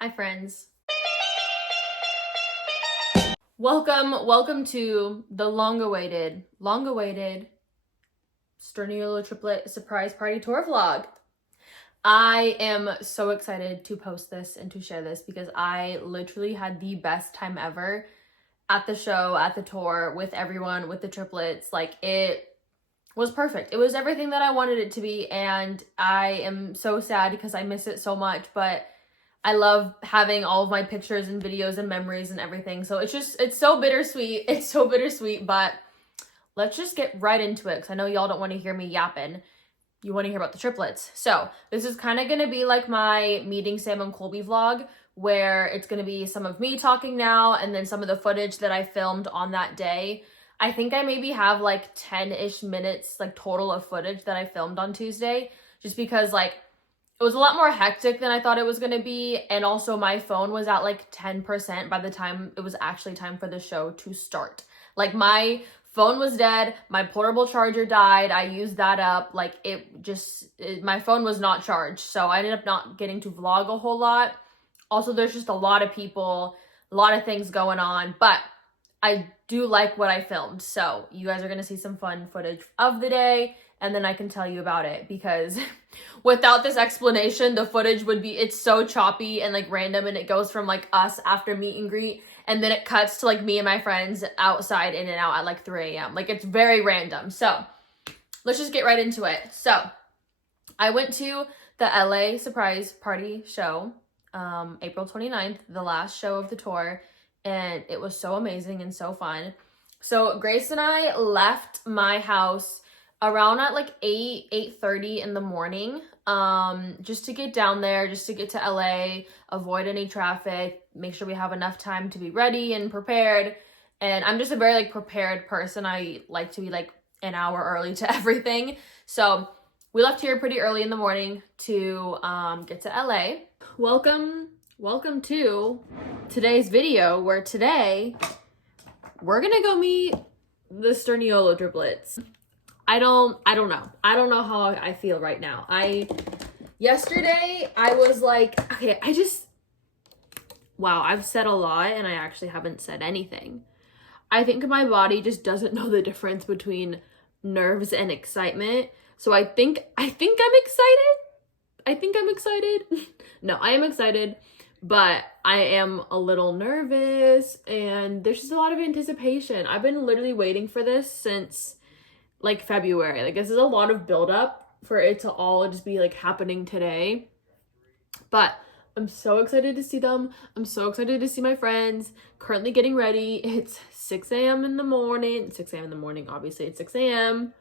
Hi friends. Welcome to the long-awaited Sturniolo triplet surprise party tour vlog. I am so excited to post this and to share this because I literally had the best time ever at the show, at the tour, with everyone, with the triplets. Like, it was perfect. It was everything that I wanted it to be, and I am so sad because I miss it so much, but I love having all of my pictures and videos and memories and everything. So it's so bittersweet. It's so bittersweet, but let's just get right into it because I know y'all don't want to hear me yapping. You want to hear about the triplets. So this is kind of going to be like my meeting Sam and Colby vlog, where it's going to be some of me talking now and then some of the footage that I filmed on that day. I think I maybe have like 10-ish minutes like total of footage that I filmed on Tuesday, just because like it was a lot more hectic than I thought it was going to be. And also my phone was at like 10% by the time it was actually time for the show to start. Like, my phone was dead. My portable charger died. I used that up. Like, my phone was not charged. So I ended up not getting to vlog a whole lot. Also, there's just a lot of people, a lot of things going on. But I do like what I filmed. So you guys are going to see some fun footage of the day. And then I can tell you about it, because without this explanation, the footage would be, it's so choppy and like random, and it goes from like us after meet and greet, and then it cuts to like me and my friends outside in and out at like 3 a.m. Like, it's very random. So let's just get right into it. So I went to the LA surprise party show, April 29th, the last show of the tour, and it was so amazing and so fun. So Grace and I left my house around at like 8:30 in the morning, just to get down there, just to get to LA, avoid any traffic, make sure we have enough time to be ready and prepared. And I'm just a very like prepared person. I like to be like an hour early to everything. So we left here pretty early in the morning to get to LA. Welcome to today's video, where today we're gonna go meet the Sturniolo triplets. I don't know how I feel right now. Yesterday I was like, okay, wow, I've said a lot and I actually haven't said anything. I think my body just doesn't know the difference between nerves and excitement. So I think I'm excited. No, I am excited, but I am a little nervous, and there's just a lot of anticipation. I've been literally waiting for this since like February. Like, this is a lot of buildup for it to all just be like happening today. But I'm so excited to see them. I'm so excited to see my friends. Currently getting ready. It's 6 a.m. in the morning. 6 a.m. in the morning, obviously. It's 6 a.m.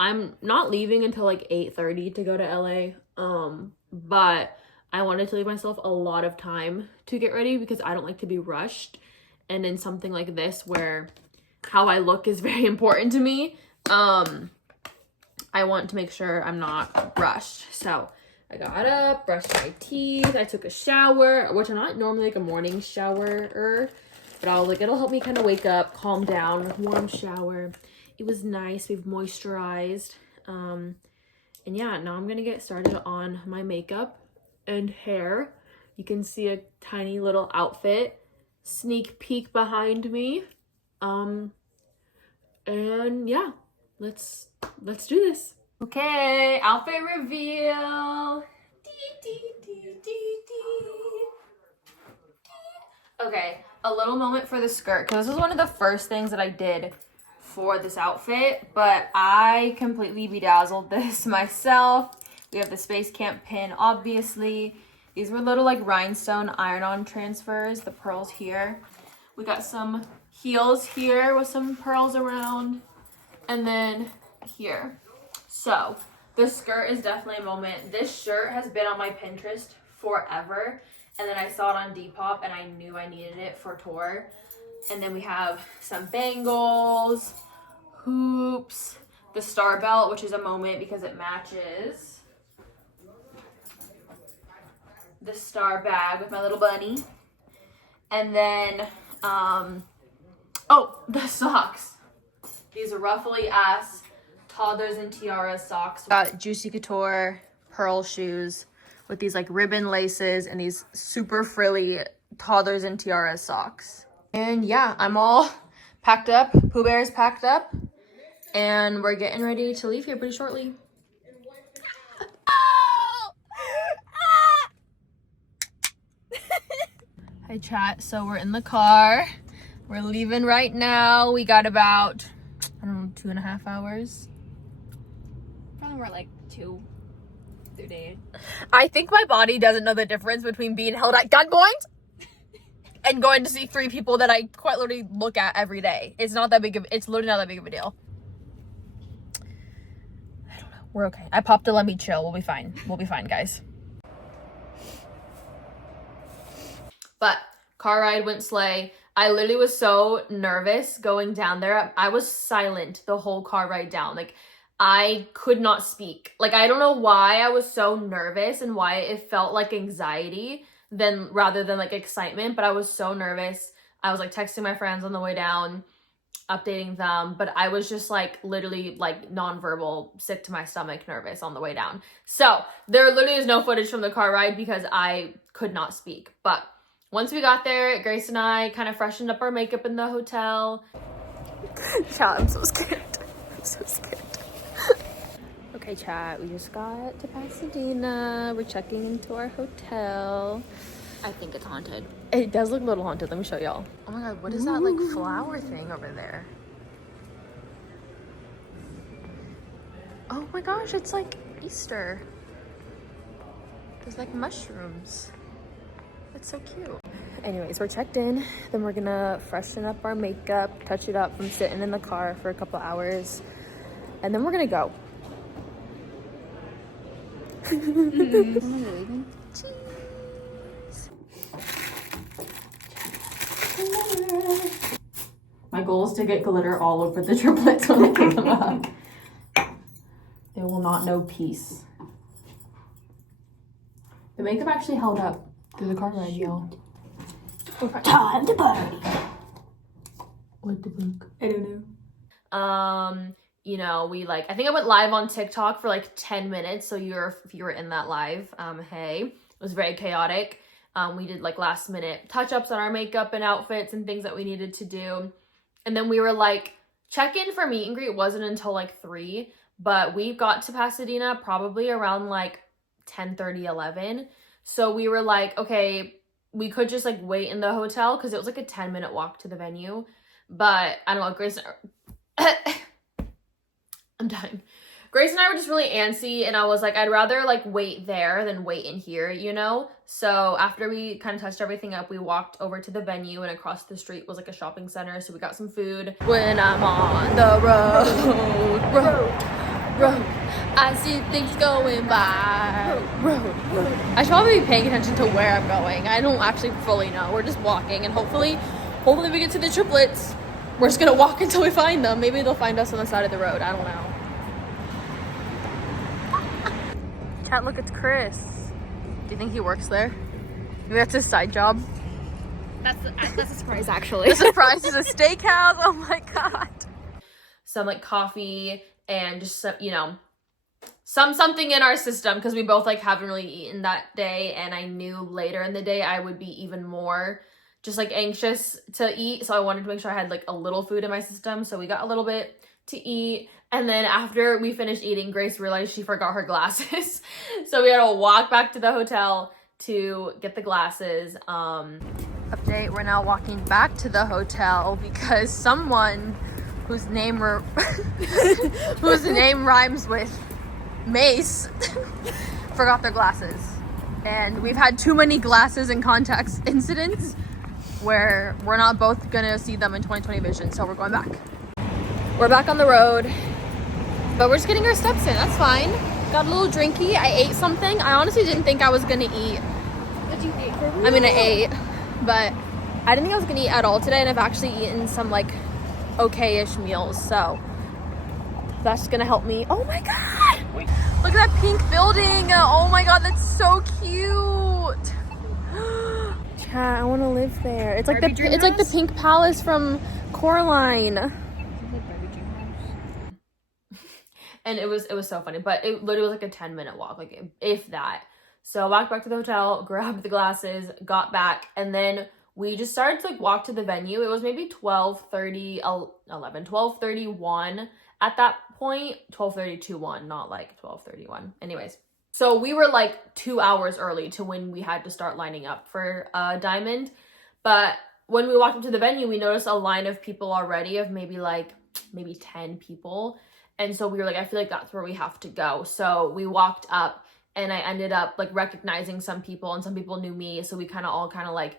I'm not leaving until like 8:30 to go to LA. But I wanted to leave myself a lot of time to get ready because I don't like to be rushed. And in something like this, where how I look is very important to me, I want to make sure I'm not rushed. So I got up, brushed my teeth, I took a shower, which I'm not normally like a morning showerer, but I was like, it'll help me kind of wake up, calm down. Warm shower. It was nice. We've moisturized. And yeah, now I'm gonna get started on my makeup and hair. You can see a tiny little outfit sneak peek behind me. And yeah, let's do this. Okay, outfit reveal. Okay, a little moment for the skirt, because this was one of the first things that I did for this outfit, but I completely bedazzled this myself. We have the Space Camp pin, obviously. These were little like rhinestone iron-on transfers, the pearls here. We got some heels here with some pearls around, and then here. So the skirt is definitely a moment. This shirt has been on my Pinterest forever, and then I saw it on Depop and I knew I needed it for tour. And then we have some bangles, hoops, the star belt, which is a moment because it matches the star bag with my little bunny. And then oh, the socks. These are ruffly ass toddlers and tiaras socks. Got Juicy Couture pearl shoes with these like ribbon laces and these super frilly toddlers and tiaras socks. And yeah, I'm all packed up. Pooh Bear is packed up. And we're getting ready to leave here pretty shortly. Hi chat, so we're in the car. We're leaving right now. We got about, I don't know, 2.5 hours. Probably more like 2 days. I think my body doesn't know the difference between being held at gunpoint and going to see 3 people that I quite literally look at every day. It's literally not that big of a deal. I don't know. We're okay. I popped a let me chill. We'll be fine. We'll be fine, guys. But car ride went slay. I literally was so nervous going down there. I was silent the whole car ride down. Like, I could not speak. Like, I don't know why I was so nervous and why it felt like anxiety rather than like excitement, but I was so nervous. I was like texting my friends on the way down, updating them, but I was just like literally like nonverbal, sick to my stomach, nervous on the way down. So there literally is no footage from the car ride because I could not speak. But once we got there, Grace and I kind of freshened up our makeup in the hotel. Chat, I'm so scared. I'm so scared. Okay, chat, we just got to Pasadena. We're checking into our hotel. I think it's haunted. It does look a little haunted. Let me show y'all. Oh my god, what is that like flower thing over there? Oh my gosh, it's like Easter. There's like mushrooms. That's so cute. Anyways, we're checked in. Then we're gonna freshen up our makeup, touch it up from sitting in the car for a couple hours. And then we're gonna go. My goal is to get glitter all over the triplets when I pick them up. They will not know peace. The makeup actually held up through the car ride, y'all. Time to party. What the fuck? I don't know. You know, I think I went live on TikTok for like 10 minutes. So if you were in that live, hey, it was very chaotic. We did like last minute touch-ups on our makeup and outfits and things that we needed to do. And then we were like, check-in for meet and greet wasn't until like 3, but we got to Pasadena probably around like 10:30, 11. So we were like, okay, we could just like wait in the hotel because it was like a 10-minute walk to the venue. But I don't know, Grace, I'm done. Grace and I were just really antsy, and I was like, I'd rather like wait there than wait in here, you know? So after we kind of touched everything up, we walked over to the venue, and across the street was like a shopping center, so we got some food. When I'm on the road, I see things going by. Road. I should probably be paying attention to where I'm going. I don't actually fully know. We're just walking, and hopefully we get to the triplets. We're just gonna walk until we find them. Maybe they'll find us on the side of the road. I don't know. Cat, look, it's Chris. Do you think he works there? Maybe that's his side job. That's a surprise, actually. The surprise is a steakhouse. Oh my god. Some like coffee and just some, you know, something in our system because we both like haven't really eaten that day, and I knew later in the day I would be even more just like anxious to eat, so I wanted to make sure I had like a little food in my system. So we got a little bit to eat, and then after we finished eating, Grace realized she forgot her glasses. So we had to walk back to the hotel to get the glasses. Update, we're now walking back to the hotel because someone whose name rhymes with Mace forgot their glasses. And we've had too many glasses and contacts incidents where we're not both gonna see them in 20/20 vision, so we're going back. We're back on the road, but we're just getting our steps in. That's fine. Got a little drinky. I ate something. I honestly didn't think I was gonna eat. What did you eat for real? I mean, I ate, but I didn't think I was gonna eat at all today, and I've actually eaten some like okay-ish meals, so that's gonna help me. Oh my god! Look at that pink building. Oh my god, that's so cute. Chat, I want to live there. It's like the pink palace from Coraline. And it was so funny, but it literally was like a 10-minute walk, like if that. So I walked back to the hotel, grabbed the glasses, got back, and then we just started to like walk to the venue. It was maybe 12:31 at that point. 12:31, not like 12:31. Anyways, so we were like 2 hours early to when we had to start lining up for Diamond. But when we walked into the venue, we noticed a line of people already of maybe 10 people. And so we were like, I feel like that's where we have to go. So we walked up, and I ended up like recognizing some people, and some people knew me. So we all like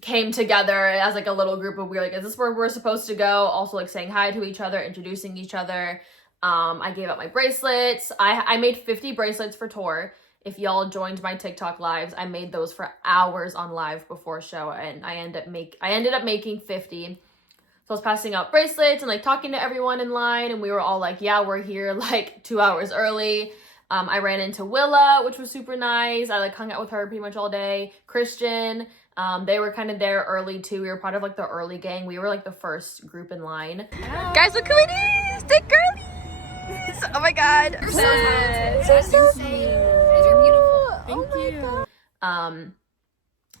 came together as like a little group, of we were like, is this where we're supposed to go? Also like saying hi to each other, introducing each other. I gave out my bracelets. I made 50 bracelets for tour. If y'all joined my TikTok lives, I made those for hours on live before show, and I ended up making 50. So I was passing out bracelets and like talking to everyone in line, and we were all like, yeah, we're here like 2 hours early. I ran into Willa, which was super nice. I like hung out with her pretty much all day. Christian, they were kind of there early too. We were part of like the early gang. We were like the first group in line. Guys, look who it is! The girlies! Oh my god. You're so nice. So You're beautiful. Thank you.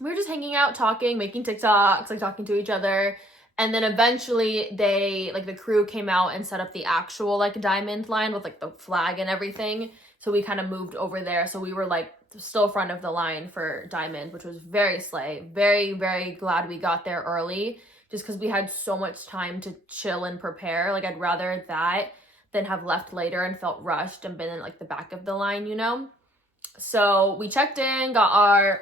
We were just hanging out, talking, making TikToks, like talking to each other. And then eventually the crew came out and set up the actual like Diamond line with like the flag and everything. So we kind of moved over there. So we were like still front of the line for Diamond, which was very slay. Very, very glad we got there early, just because we had so much time to chill and prepare. Like I'd rather that than have left later and felt rushed and been in like the back of the line, you know? So we checked in, got our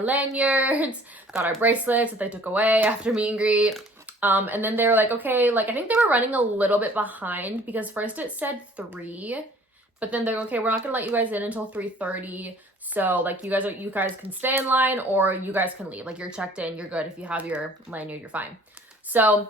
lanyards, got our bracelets that they took away after meet and greet. And then they were like, okay, like I think they were running a little bit behind, because first it said 3, but then they're okay, we're not gonna let you guys in until 3:30. So like you guys can stay in line, or you guys can leave. Like you're checked in, you're good. If you have your lanyard, you're fine. So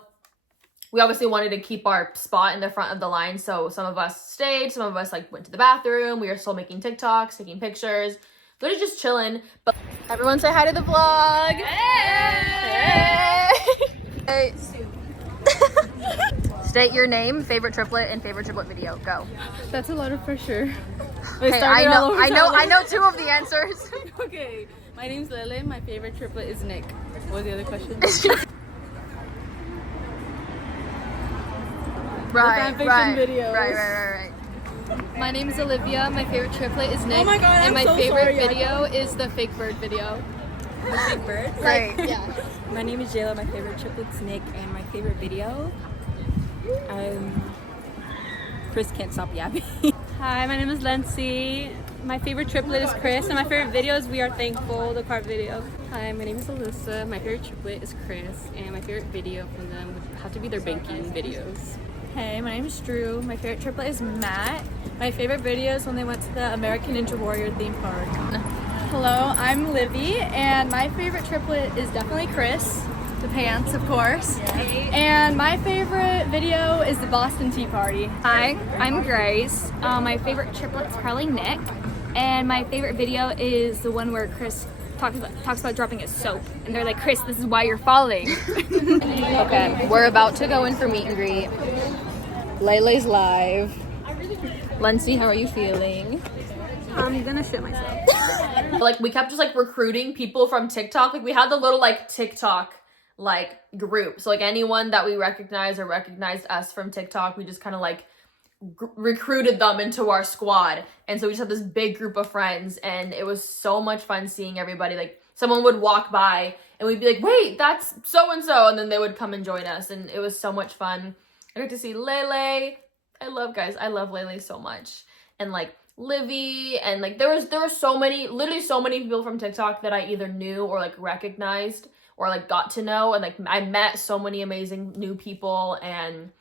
we obviously wanted to keep our spot in the front of the line. So some of us stayed, some of us like went to the bathroom. We were still making TikToks, taking pictures, literally just chilling. But everyone say hi to the vlog. Hey! Hey. State your name, favorite triplet, and favorite triplet video. Go. That's a lot of pressure. Okay, I know 2 of the answers. Okay, my name's Lily. My favorite triplet is Nick. What was the other question? Right. My name is Olivia. My favorite triplet is Nick. Oh my god, and my favorite video is the fake bird video. The fake bird? Right. Yeah. My name is Jayla. My favorite triplet's Nick. And my favorite video, Chris Can't Stop Yapping. Hi, my name is Lindsay. My favorite triplet is Chris, and my favorite video is We Are Thankful, the card video. Hi, my name is Alyssa. My favorite triplet is Chris. And my favorite video from them would have to be their banking videos. Hey, my name is Drew. My favorite triplet is Matt. My favorite video is when they went to the American Ninja Warrior theme park. Hello, I'm Livy, and my favorite triplet is definitely Chris, the pants, of course. And my favorite video is the Boston Tea Party. Hi, I'm Grace. My favorite triplet's probably Nick, and my favorite video is the one where Chris talks about dropping his soap, and they're like, Chris, this is why you're falling. Okay, we're about to go in for meet and greet. Laylay's live. Lindsay, how are you feeling? I'm gonna shit myself. Like we kept just like recruiting people from TikTok. Like we had the little like TikTok like group. So like anyone that we recognized or recognized us from TikTok, we just kind of like recruited them into our squad. And so we just had this big group of friends, and it was so much fun seeing everybody. Like someone would walk by and we'd be like, wait, that's so and so, and then they would come and join us, and it was so much fun. I got to see Lele. I love Lele so much. And like Livy, and like there were so many, literally so many people from TikTok that I either knew or like recognized or like got to know, and like I met so many amazing new people. And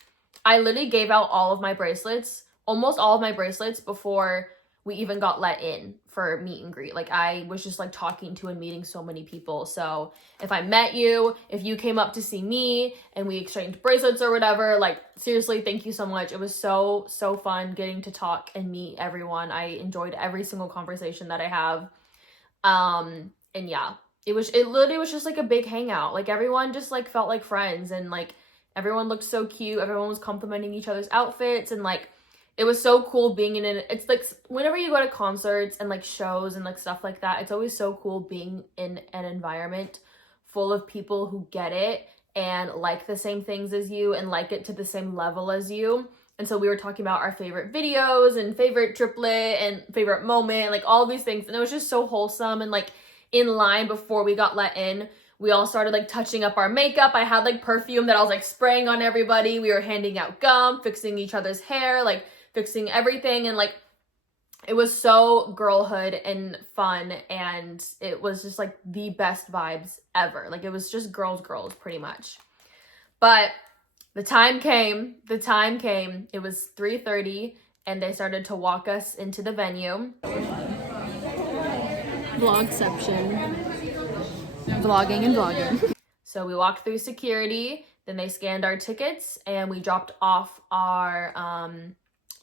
I literally gave out all of my bracelets, almost all of my bracelets, before we even got let in for meet and greet. Like I was just like talking to and meeting so many people. So if I met you, if you came up to see me and we exchanged bracelets or whatever, like seriously, thank you so much. It was so fun getting to talk and meet everyone. I enjoyed every single conversation that I have. And yeah, it literally was just like a big hangout. Like everyone just like felt like friends, and like everyone looked so cute. Everyone was complimenting each other's outfits, and like it was so cool being in it. It's like whenever you go to concerts and like shows and like stuff like that, it's always so cool being in an environment full of people who get it and like the same things as you and like it to the same level as you. And so we were talking about our favorite videos and favorite triplet and favorite moment, like all these things. And it was just so wholesome. And like in line before we got let in, we all started like touching up our makeup. I had like perfume that I was like spraying on everybody. We were handing out gum, fixing each other's hair, like fixing everything. And like, it was so girlhood and fun. And it was just like the best vibes ever. Like it was just girls pretty much. But the time came, it was 3:30 and they started to walk us into the venue. Vlogception. Vlogging and vlogging. So we walked through security, then they scanned our tickets and we dropped off our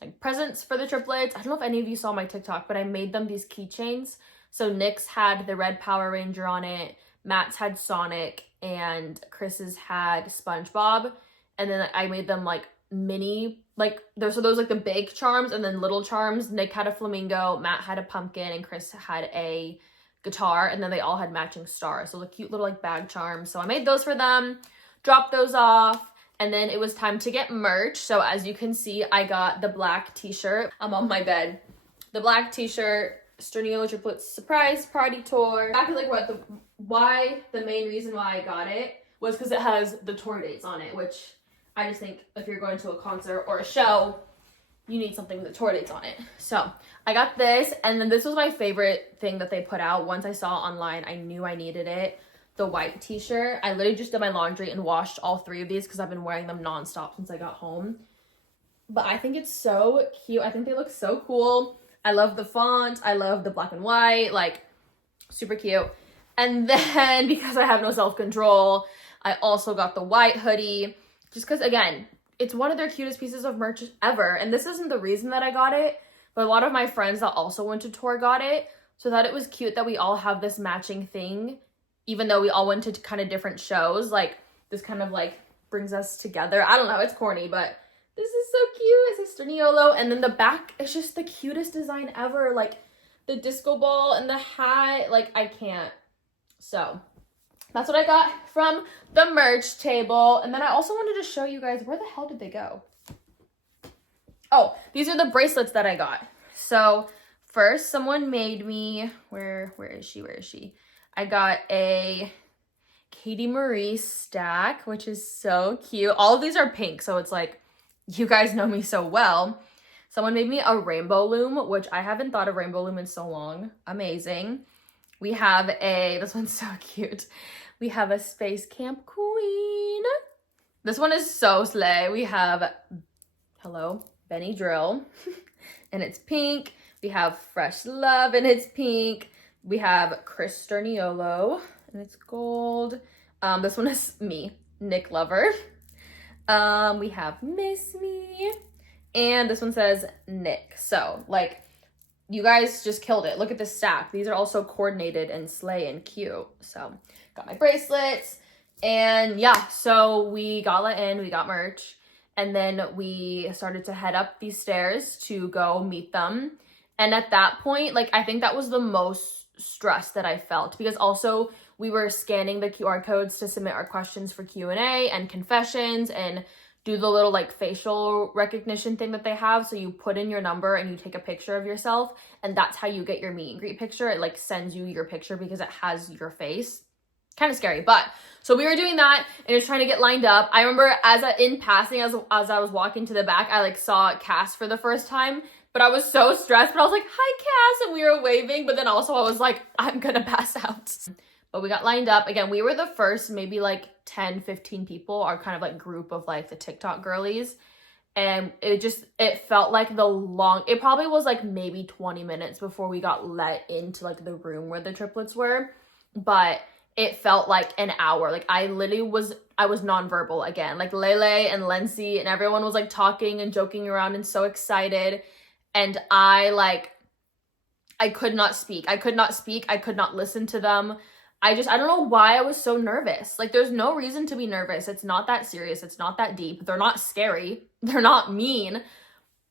like presents for the triplets. I don't know if any of you saw my TikTok, but I made them these keychains. So Nick's had the red Power Ranger on it, Matt's had Sonic, and Chris's had SpongeBob. And then I made them like mini, like those like the big charms and then little charms. Nick had a flamingo, Matt had a pumpkin, and Chris had a guitar, and then they all had matching stars. So the cute little like bag charms. So I made those for them, dropped those off, and then it was time to get merch. So as you can see, I got the black t-shirt. I'm on my bed. The black t-shirt, Sturniolo Triplets Surprise Party Tour. Back to like the main reason why I got it was because it has the tour dates on it, which I just think if you're going to a concert or a show, you need something with the tour dates on it. So I got this, and then this was my favorite thing that they put out. Once I saw it online, I knew I needed it. The white t-shirt. I literally just did my laundry and washed all 3 of these because I've been wearing them nonstop since I got home. But I think it's so cute. I think they look so cool. I love the font. I love the black and white, like super cute. And then because I have no self-control, I also got the white hoodie. Just because, again, it's one of their cutest pieces of merch ever. And this isn't the reason that I got it, but a lot of my friends that also went to tour got it. So I thought it was cute that we all have this matching thing, even though we all went to kind of different shows. Like, this kind of, like, brings us together. I don't know, it's corny, but this is so cute. It's a sturniolo. And then the back is just the cutest design ever. Like, the disco ball and the hat. Like, I can't. So that's what I got from the merch table. And then I also wanted to show you guys, where the hell did they go? Oh, these are the bracelets that I got. So first someone made me, where is she? I got a kttmariee stack, which is so cute. All of these are pink, so it's like, you guys know me so well. Someone made me a rainbow loom, which I haven't thought of rainbow loom in so long. Amazing. We have this one's so cute. We have a Space Camp Queen. This one is so slay. We have, hello, Benny Drill, and it's pink. We have Fresh Love, and it's pink. We have Chris Sturniolo, and it's gold. This one is me, Nick Lover. We have Miss Me, and this one says Nick. So, like, you guys just killed it. Look at this stack. These are also coordinated and slay and cute. So got my bracelets, and yeah, so we got let in, we got merch, and then we started to head up these stairs to go meet them. And at that point, like, I think that was the most stress that I felt, because also we were scanning the QR codes to submit our questions for Q&A and confessions and do the little like facial recognition thing that they have. So you put in your number and you take a picture of yourself, and that's how you get your meet and greet picture. It like sends you your picture because it has your face. Kind of scary, but so we were doing that and just trying to get lined up. I remember in passing, as I was walking to the back, I like saw Cass for the first time, but I was so stressed, but I was like, hi Cass, and we were waving, but then also I was like, I'm gonna pass out. But we got lined up. Again, we were the first maybe like 10, 15 people, our kind of like group of like the TikTok girlies. And it felt like it probably was like maybe 20 minutes before we got let into like the room where the triplets were. But it felt like an hour. Like I was nonverbal again. Like Lele and Lency and everyone was like talking and joking around and so excited. And I could not speak. I could not listen to them. I don't know why I was so nervous. Like, there's no reason to be nervous. It's not that serious. It's not that deep. They're not scary. They're not mean.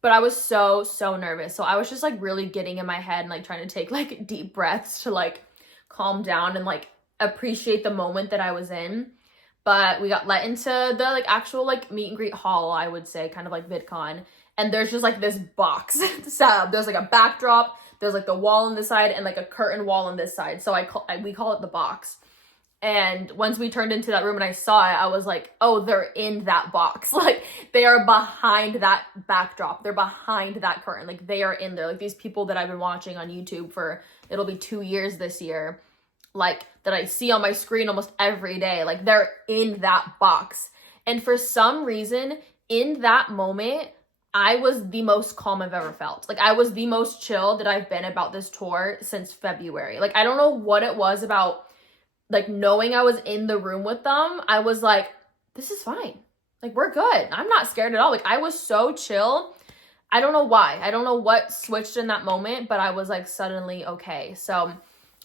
but I was so nervous. So I was just like really getting in my head and like trying to take like deep breaths to like calm down and like appreciate the moment that I was in. But we got let into the like actual like meet and greet hall, I would say, kind of like VidCon. And there's just like this box set up. There's like a backdrop, there's like the wall on this side and like a curtain wall on this side. So we call it the box. And once we turned into that room and I saw it, I was like, oh, they're in that box. Like, they are behind that backdrop. They're behind that curtain. Like, they are in there. Like, these people that I've been watching on YouTube for, it'll be 2 years this year, like, that I see on my screen almost every day. Like, they're in that box. And for some reason, in that moment, I was the most calm I've ever felt. Like, I was the most chill that I've been about this tour since February. Like, I don't know what it was about, like, knowing I was in the room with them. I was like, this is fine. Like, we're good. I'm not scared at all. Like, I was so chill. I don't know why. I don't know what switched in that moment, but I was like suddenly okay. So,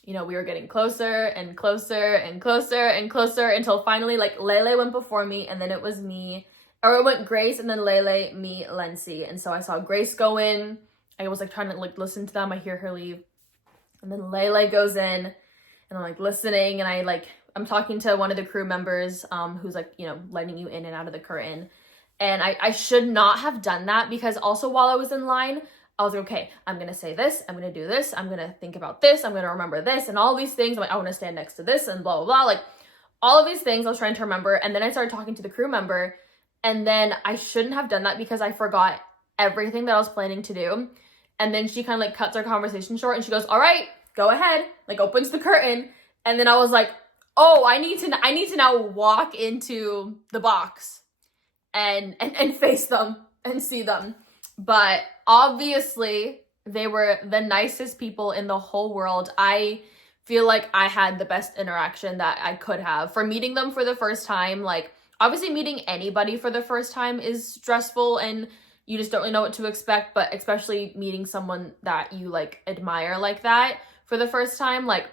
you know, we were getting closer and closer and closer and closer until finally, like, Lele went before me, and then it was me. Or it went Grace, and then Lele, me, Lency. And so I saw Grace go in. I was like trying to like listen to them. I hear her leave. And then Lele goes in. And I'm like listening, and I'm talking to one of the crew members who's like, you know, letting you in and out of the curtain. And I should not have done that, because also while I was in line, I was like, okay, I'm gonna say this, I'm gonna do this, I'm gonna think about this, I'm gonna remember this, and all these things. I'm like, I want to stand next to this, and blah blah blah. Like, all of these things I was trying to remember. And then I started talking to the crew member, and then I shouldn't have done that because I forgot everything that I was planning to do. And then she kind of like cuts our conversation short, and she goes, all right, go ahead, like opens the curtain. And then I was like, oh, I need to now walk into the box and face them and see them. But obviously they were the nicest people in the whole world. I feel like I had the best interaction that I could have for meeting them for the first time. Like, obviously meeting anybody for the first time is stressful and you just don't really know what to expect, but especially meeting someone that you like admire like that for the first time, like,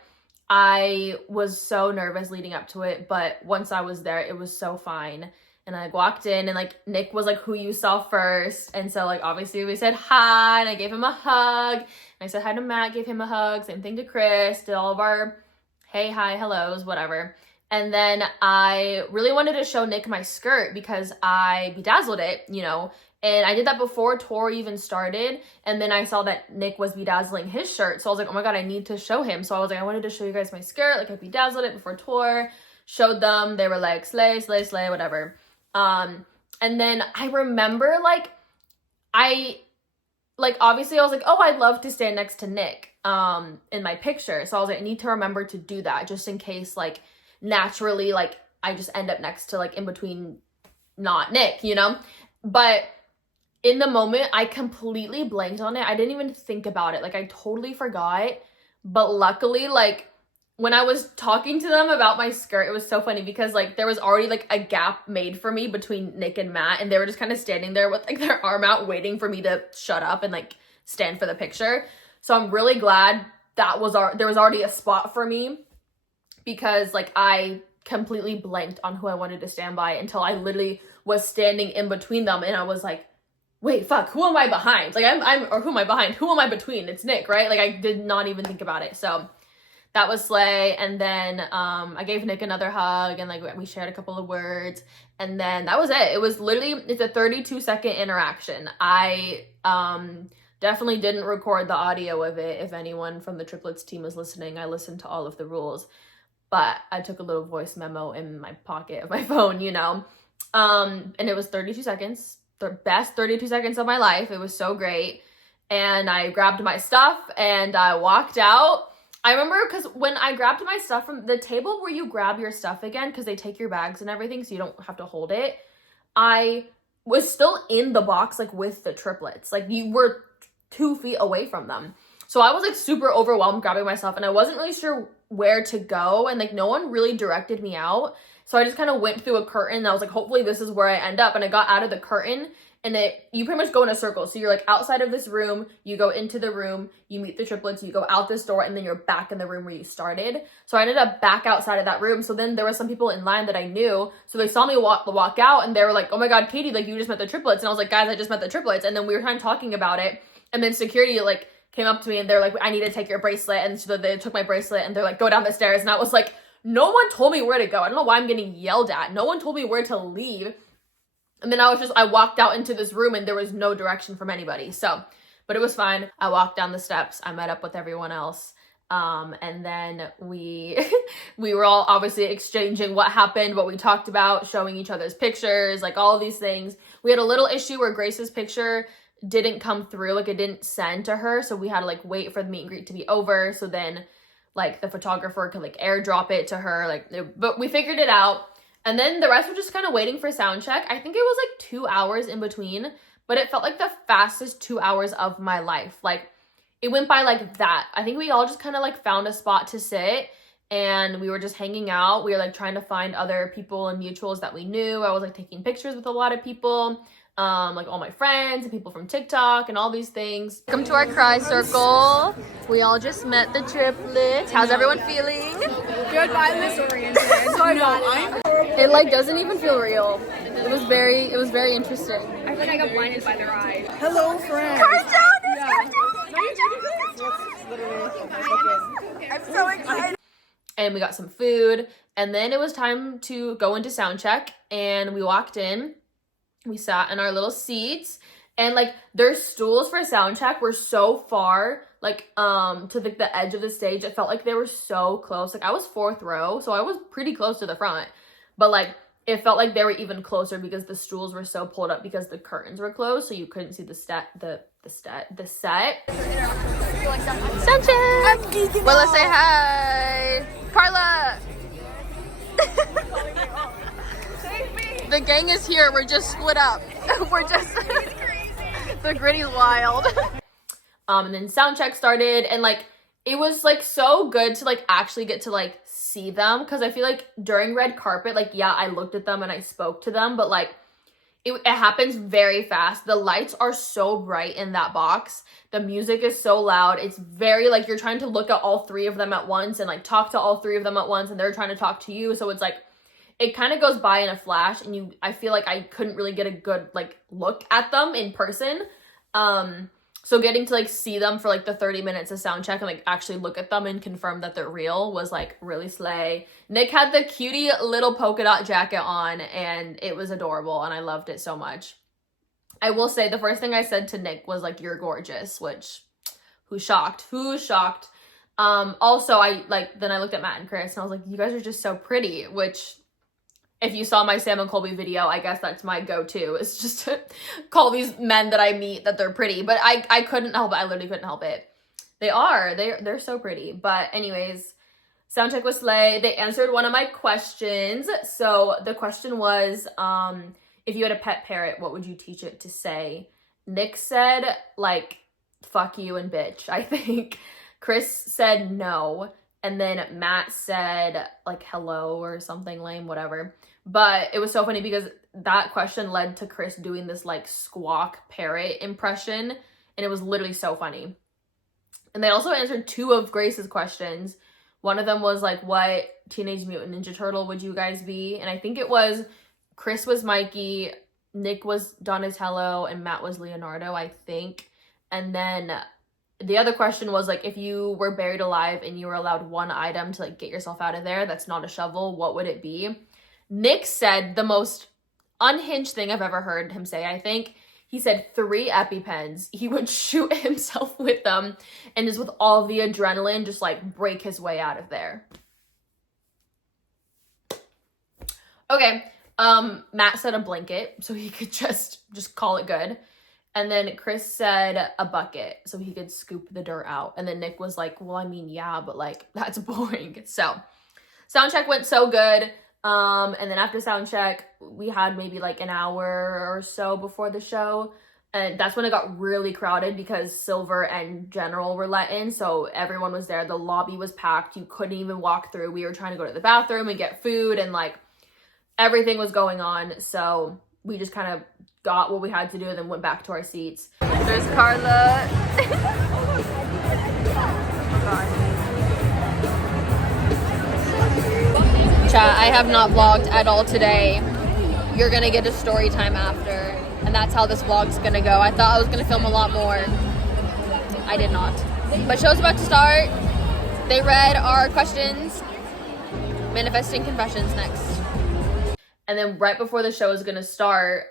I was so nervous leading up to it, but once I was there, it was so fine. And I walked in, and like Nick was like who you saw first, and so like obviously we said hi, and I gave him a hug, and I said hi to Matt, gave him a hug, same thing to Chris, did all of our hey, hi, hellos, whatever. And then I really wanted to show Nick my skirt because I bedazzled it, you know, and I did that before tour even started. And then I saw that Nick was bedazzling his shirt. So I was like, oh my God, I need to show him. So I was like, I wanted to show you guys my skirt. Like, I bedazzled it before tour, showed them. They were like, slay, slay, slay, whatever. And then I remember obviously I was like, oh, I'd love to stand next to Nick in my picture. So I was like, I need to remember to do that just in case, like, naturally, like, I just end up next to, like, in between not Nick, you know? But in the moment, I completely blanked on it. I didn't even think about it. Like, I totally forgot. But luckily, like, when I was talking to them about my skirt, it was so funny because, like, there was already, like, a gap made for me between Nick and Matt, and they were just kind of standing there with, like, their arm out waiting for me to shut up and, like, stand for the picture. So I'm really glad there was already a spot for me, because, like, I completely blanked on who I wanted to stand by until I literally was standing in between them, and I was like, wait, fuck, who am I behind? Like, or who am I behind? Who am I between? It's Nick, right? Like, I did not even think about it. So that was slay. And then I gave Nick another hug, and like we shared a couple of words, and then that was it. It was literally, it's a 32-second interaction. I definitely didn't record the audio of it. If anyone from the triplets team was listening, I listened to all of the rules, but I took a little voice memo in my pocket of my phone, you know. And it was 32 seconds, the best 32 seconds of my life. It was so great. And I grabbed my stuff and I walked out. I remember because when I grabbed my stuff from the table where you grab your stuff again, because they take your bags and everything, so you don't have to hold it, I was still in the box, like, with the triplets. Like, you were 2 feet away from them. So I was, like, super overwhelmed grabbing my stuff, and I wasn't really sure where to go, and, like, no one really directed me out. So I just kind of went through a curtain, and I was like, hopefully this is where I end up. And I got out of the curtain, And you pretty much go in a circle. So you're like outside of this room, you go into the room, you meet the triplets, you go out this door, and then you're back in the room where you started. So I ended up back outside of that room. So then there were some people in line that I knew. So they saw me walk out, and they were like, oh my God, Katie, like you just met the triplets. And I was like, guys, I just met the triplets. And then we were kind of talking about it. And then security like came up to me and they're like, I need to take your bracelet. And so they took my bracelet and they're like, go down the stairs. And I was like, no one told me where to go. I don't know why I'm getting yelled at. No one told me where to leave. And then I walked out into this room and there was no direction from anybody. So, but it was fine. I walked down the steps. I met up with everyone else. And then we were all obviously exchanging what happened, what we talked about, showing each other's pictures, like all of these things. We had a little issue where Grace's picture didn't come through, like it didn't send to her. So we had to like wait for the meet and greet to be over. So then like the photographer could like airdrop it to her, but we figured it out. And then the rest were just kind of waiting for sound check. I think it was like 2 hours in between, but it felt like the fastest 2 hours of my life. Like it went by like that. I think we all just kind of like found a spot to sit and we were just hanging out. We were like trying to find other people and mutuals that we knew. I was like taking pictures with a lot of people, like all my friends and people from TikTok and all these things. Welcome to our cry circle. We all just met the triplets. How's everyone feeling? Good, but I'm disoriented. It like doesn't even feel real. It was very interesting. I feel like I got blinded by their eyes. Hello, friends. I'm so excited. And we got some food. And then it was time to go into sound check. And we walked in. We sat in our little seats. And like their stools for sound check were so far like to the edge of the stage. It felt like they were so close. Like I was 4th row, so I was pretty close to the front. But like it felt like they were even closer because the stools were so pulled up because the curtains were closed, so you couldn't see the set. Soundcheck. Willa, say hi. Carla. The gang is here. We're just split up. We're just the gritty's wild. And then sound check started, and like it was like so good to like actually get to like see them, because I feel like during red carpet, like yeah, I looked at them and I spoke to them, but like it happens very fast. The lights are so bright in that box. The music is so loud. It's very like you're trying to look at all 3 of them at once and like talk to all 3 of them at once, and they're trying to talk to you. So it's like it kind of goes by in a flash, and I feel like I couldn't really get a good like look at them in person. So getting to like see them for like the 30 minutes of sound check and like actually look at them and confirm that they're real was like really slay. Nick had the cutie little polka dot jacket on and it was adorable and I loved it so much. I will say the first thing I said to Nick was like, you're gorgeous, which who's shocked? Also then I looked at Matt and Chris and I was like, you guys are just so pretty, which if you saw my Sam and Colby video, I guess that's my go-to. It's just to call these men that I meet that they're pretty. But I couldn't help it. I literally couldn't help it. They're so pretty. But anyways, soundcheck was slay. They answered one of my questions. So the question was, if you had a pet parrot, what would you teach it to say? Nick said, like, fuck you and bitch, I think. Chris said no. And then Matt said, like, hello or something lame, whatever. But it was so funny because that question led to Chris doing this, like, squawk parrot impression. And it was literally so funny. And they also answered 2 of Grace's questions. One of them was, like, what Teenage Mutant Ninja Turtle would you guys be? And I think it was Chris was Mikey, Nick was Donatello, and Matt was Leonardo, I think. And then the other question was, like, if you were buried alive and you were allowed one item to, like, get yourself out of there that's not a shovel, what would it be? Nick said the most unhinged thing I've ever heard him say, I think. He said 3 EpiPens. He would shoot himself with them and just with all the adrenaline just, like, break his way out of there. Okay, Matt said a blanket, so he could just call it good. And then Chris said a bucket, so he could scoop the dirt out. And then Nick was like, well, I mean, yeah, but like, that's boring. So soundcheck went so good. And then after soundcheck, we had maybe like an hour or so before the show. And that's when it got really crowded because Silver and General were let in. So everyone was there. The lobby was packed. You couldn't even walk through. We were trying to go to the bathroom and get food and like everything was going on. So we just kind of got what we had to do and then went back to our seats. There's Carla. Chat, I have not vlogged at all today. You're gonna get a story time after, and that's how this vlog's gonna go. I thought I was gonna film a lot more. I did not. But show's about to start. They read our questions. Manifesting confessions next. And then right before the show is gonna start,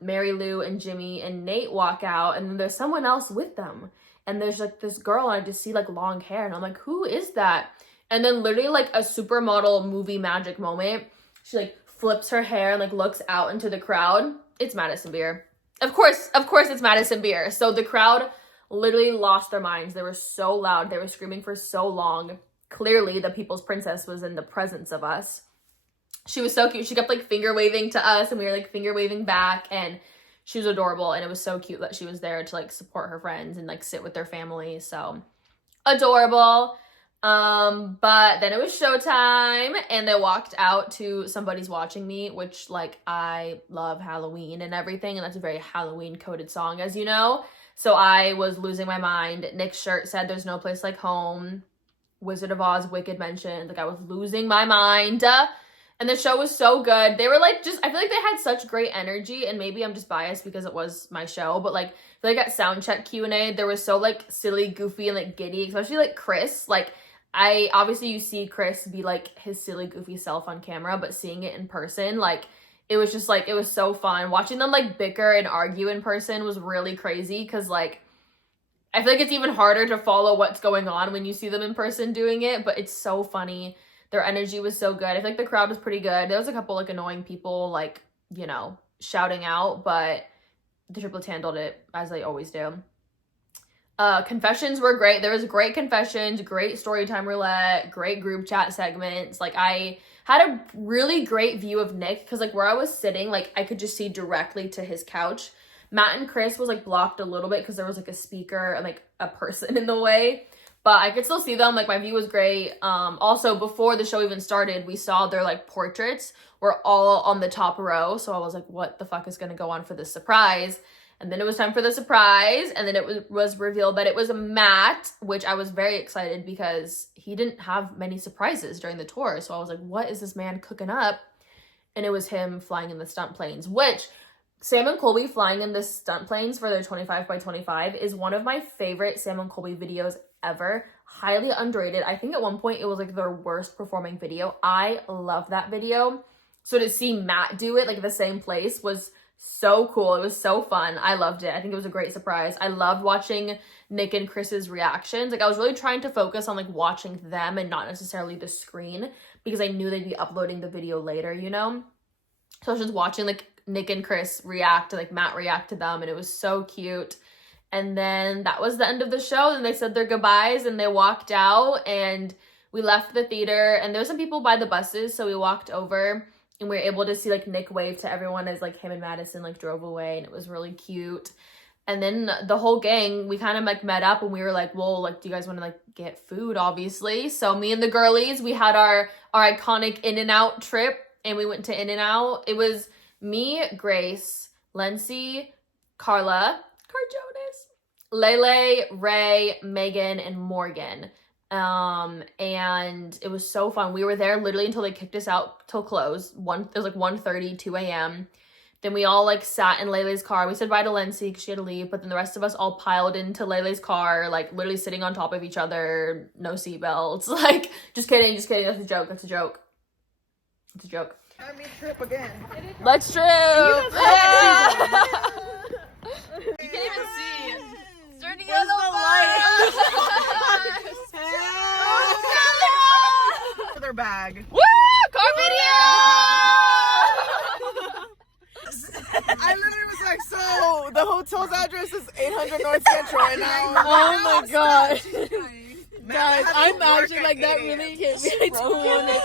Mary Lou and Jimmy and Nate walk out, and then there's someone else with them. And there's like this girl, and I just see like long hair, and I'm like, who is that? And then literally like a supermodel movie magic moment, she like flips her hair and like looks out into the crowd. It's Madison Beer. Of course it's Madison Beer. So the crowd literally lost their minds. They were so loud. They were screaming for so long. Clearly the People's Princess was in the presence of us. She was so cute. She kept like finger waving to us, and we were like finger waving back, and she was adorable. And it was so cute that she was there to like support her friends and like sit with their family. So adorable. But then it was showtime, and they walked out to Somebody's Watching Me, which like I love Halloween and everything, and that's a very Halloween coded song, as you know. So I was losing my mind. Nick's shirt said There's No Place Like Home. Wizard of Oz, Wicked mentioned. Like I was losing my mind. And the show was so good. They were like I feel like they had such great energy, and maybe I'm just biased because it was my show, but like I feel like at Soundcheck Q&A, they were so like silly, goofy, and like giddy, especially like Chris. Like obviously you see Chris be like his silly, goofy self on camera, but seeing it in person, like it was just like, it was so fun. Watching them like bicker and argue in person was really crazy, because like I feel like it's even harder to follow what's going on when you see them in person doing it, but it's so funny. Their energy was so good. I feel like the crowd was pretty good. There was a couple like annoying people like, you know, shouting out, but the triplets handled it as they always do. Confessions were great. There was great confessions, great storytime roulette, great group chat segments. Like I had a really great view of Nick, because like where I was sitting, like I could just see directly to his couch. Matt and Chris was like blocked a little bit because there was like a speaker and like a person in the way, but I could still see them. Like my view was great. Also before the show even started, we saw their like portraits were all on the top row. So I was like, what the fuck is going to go on for this surprise? And then it was time for the surprise, and then it was revealed that it was Matt, which I was very excited because he didn't have many surprises during the tour. So I was like, what is this man cooking up? And it was him flying in the stunt planes, which Sam and Colby flying in the stunt planes for their 25x25 is one of my favorite Sam and Colby videos ever. Highly underrated. I think at one point it was like their worst performing video. I love that video. So to see Matt do it like the same place was so cool. It was so fun. I loved it. I think it was a great surprise. I loved watching Nick and Chris's reactions. Like I was really trying to focus on like watching them and not necessarily the screen, because I knew they'd be uploading the video later, you know? So I was just watching like Nick and Chris react, like Matt react to them, and it was so cute. And then that was the end of the show. Then they said their goodbyes and they walked out, and we left the theater, and there were some people by the buses, so we walked over and we were able to see like Nick wave to everyone as like him and Madison like drove away, and it was really cute. And then the whole gang, we kind of like met up, and we were like, well, like, do you guys want to like get food? Obviously. So me and the girlies, we had our iconic In-N-Out trip, and we went to In-N-Out. It was me, Grace, Lindsay, Carla, Jonas, Lele, Ray, Megan, and Morgan. And it was so fun. We were there literally until they kicked us out till close. It was like 1:30, 2 a.m. Then we all like sat in Lele's car. We said bye to Lindsay because she had to leave, but then the rest of us all piled into Lele's car, like literally sitting on top of each other, no seatbelts. Like, just kidding. That's a joke. It's a joke. I mean, trip again. Let's trip. You can't even see. Where's the light? For their bag. Woo! Car video! I literally was like, so the hotel's address is 800 North Central right now. Oh my god. Guys, I'm actually like, that really hit me. I don't want it.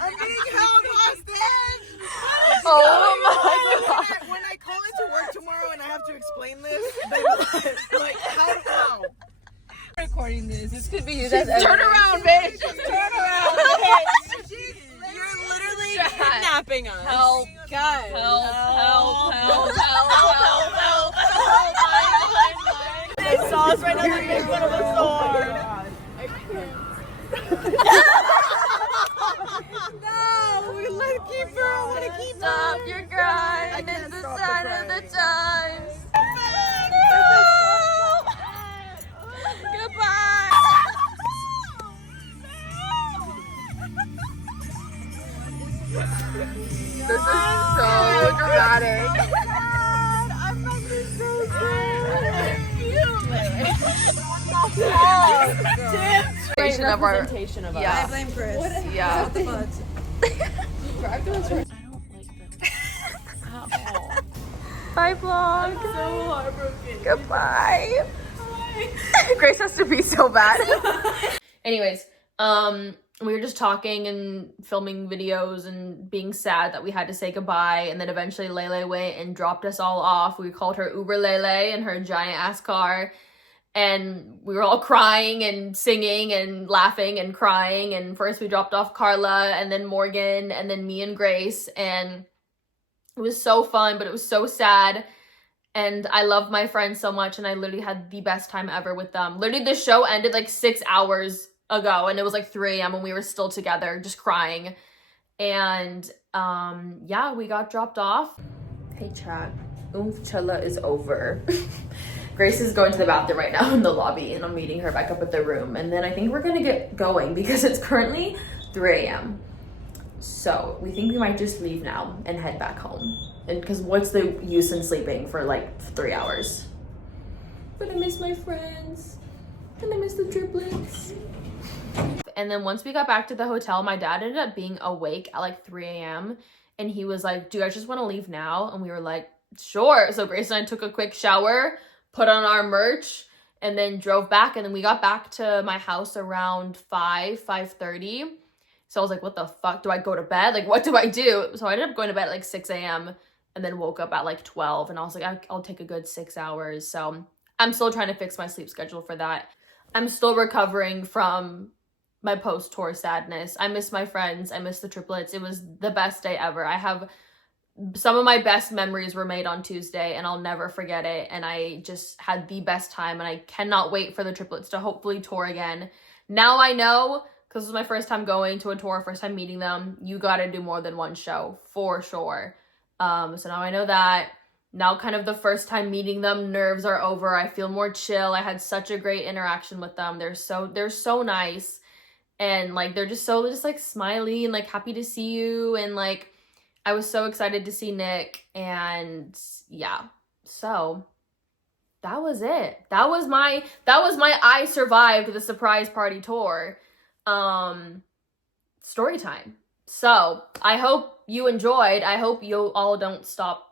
I'm being held hostage. Oh my god. When I call into work tomorrow and I have to explain this, they like, how? Recording this. This could be used as Turn around, bitch. Turn around, bitch. You're literally kidnapping us. Help. guys. Help. They saw us right now. They made fun of us so hard. No, we let keep her. I want to keep Stop your crying. It's the sign of the times. Goodbye. This is so dramatic. Representation of us. Yeah. I blame Chris. Yeah. Bye, vlog. So heartbroken. Goodbye. Grace has to be so bad. Anyways, we were just talking and filming videos and being sad that we had to say goodbye, and then eventually Lele went and dropped us all off. We called her Uber Lele in her giant ass car, and we were all crying and singing and laughing and crying. And first we dropped off Carla, and then Morgan, and then me and Grace, and it was so fun, but it was so sad. And I love my friends so much, and I literally had the best time ever with them. Literally, the show ended like 6 hours ago, and it was like 3 a.m. and we were still together just crying. And yeah, we got dropped off. Hey chat, Chilla is over. Grace is going to the bathroom right now in the lobby, and I'm meeting her back up at the room, and then I think we're gonna get going because it's currently 3 a.m. So we think we might just leave now and head back home, and because what's the use in sleeping for like 3 hours? But I miss my friends, and I miss the triplets. And then once we got back to the hotel, my dad ended up being awake at like 3 a.m. and he was like, do you guys just want to leave now? And we were like, sure. So Grace and I took a quick shower, put on our merch, and then drove back. And then we got back to my house around 5:30. So I was like, what the fuck? Do I go to bed? Like, what do I do? So I ended up going to bed at like 6 a.m. and then woke up at like 12. And I was like, I'll take a good 6 hours. So I'm still trying to fix my sleep schedule for that. I'm still recovering from my post-tour sadness. I miss my friends. I miss the triplets. It was the best day ever. I have some of my best memories were made on Tuesday, and I'll never forget it. And I just had the best time, and I cannot wait for the triplets to hopefully tour again. Now I know, because this was my first time going to a tour, first time meeting them, you gotta do more than one show, for sure. So now I know that. Now kind of the first time meeting them, nerves are over. I feel more chill. I had such a great interaction with them. They're so nice. And like, they're just like smiley and like happy to see you. And like, I was so excited to see Nick. And yeah, so that was it. That was my I survived the surprise party tour story time. So I hope you enjoyed. I hope you all don't stop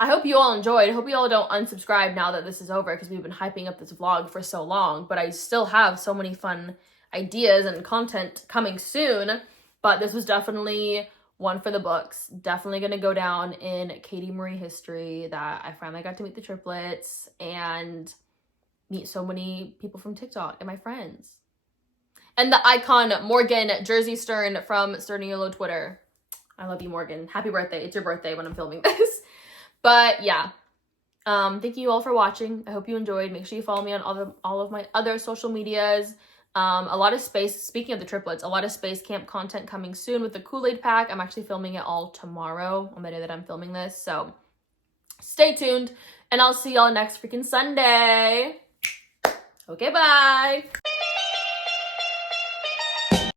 I hope you all enjoyed. I hope you all don't unsubscribe now that this is over, because we've been hyping up this vlog for so long, but I still have so many fun ideas and content coming soon. But this was definitely one for the books. Definitely gonna go down in kttmariee history, that I finally got to meet the triplets and meet so many people from TikTok and my friends. And the icon Morgan Jersey Stern from Sturniolo Twitter. I love you, Morgan. Happy birthday. It's your birthday when I'm filming this. But yeah, thank you all for watching. I hope you enjoyed. Make sure you follow me on all of my other social medias. A lot of space, speaking of the triplets, a lot of space camp content coming soon with the Kool-Aid pack. I'm actually filming it all tomorrow on the day that I'm filming this. So stay tuned, and I'll see y'all next freaking Sunday. Okay, bye.